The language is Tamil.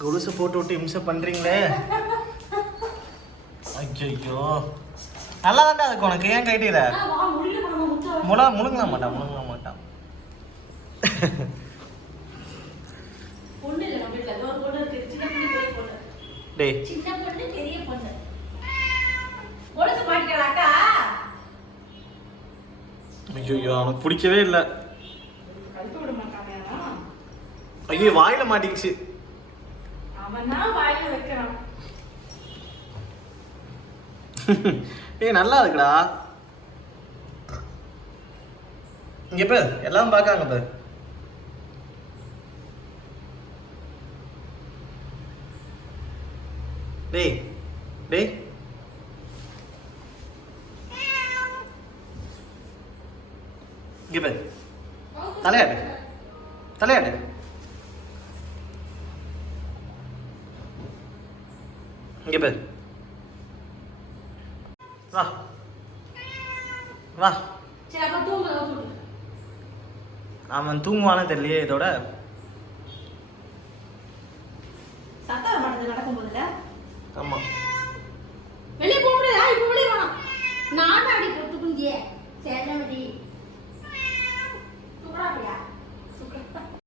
கொலுசை போட்டு விட்டு இம்சை பண்றீங்களே. ஐயோ நல்லா தாண்டா இருக்கு உனக்கு. ஏன் கைட்டில முழுங்கலாம் மாட்டான். டேய் ஐயோ அவனுக்கு பிடிக்கவே இல்லை. ஐயோ வாயில மாட்டிக்கிச்சு. ஏய் நல்லா இருக்குடா. இங்க பேர் எல்லாம் பார்க்காங்க பேர். டேய் டேய் இங்க பேர் தலையாடு தலையாடு. இங்க பேர் வா வா. அவன் தூங்குவானே தெரியலையே இதோட. நடக்கும் போதுல ஆமா வெளியே போக முடியாது.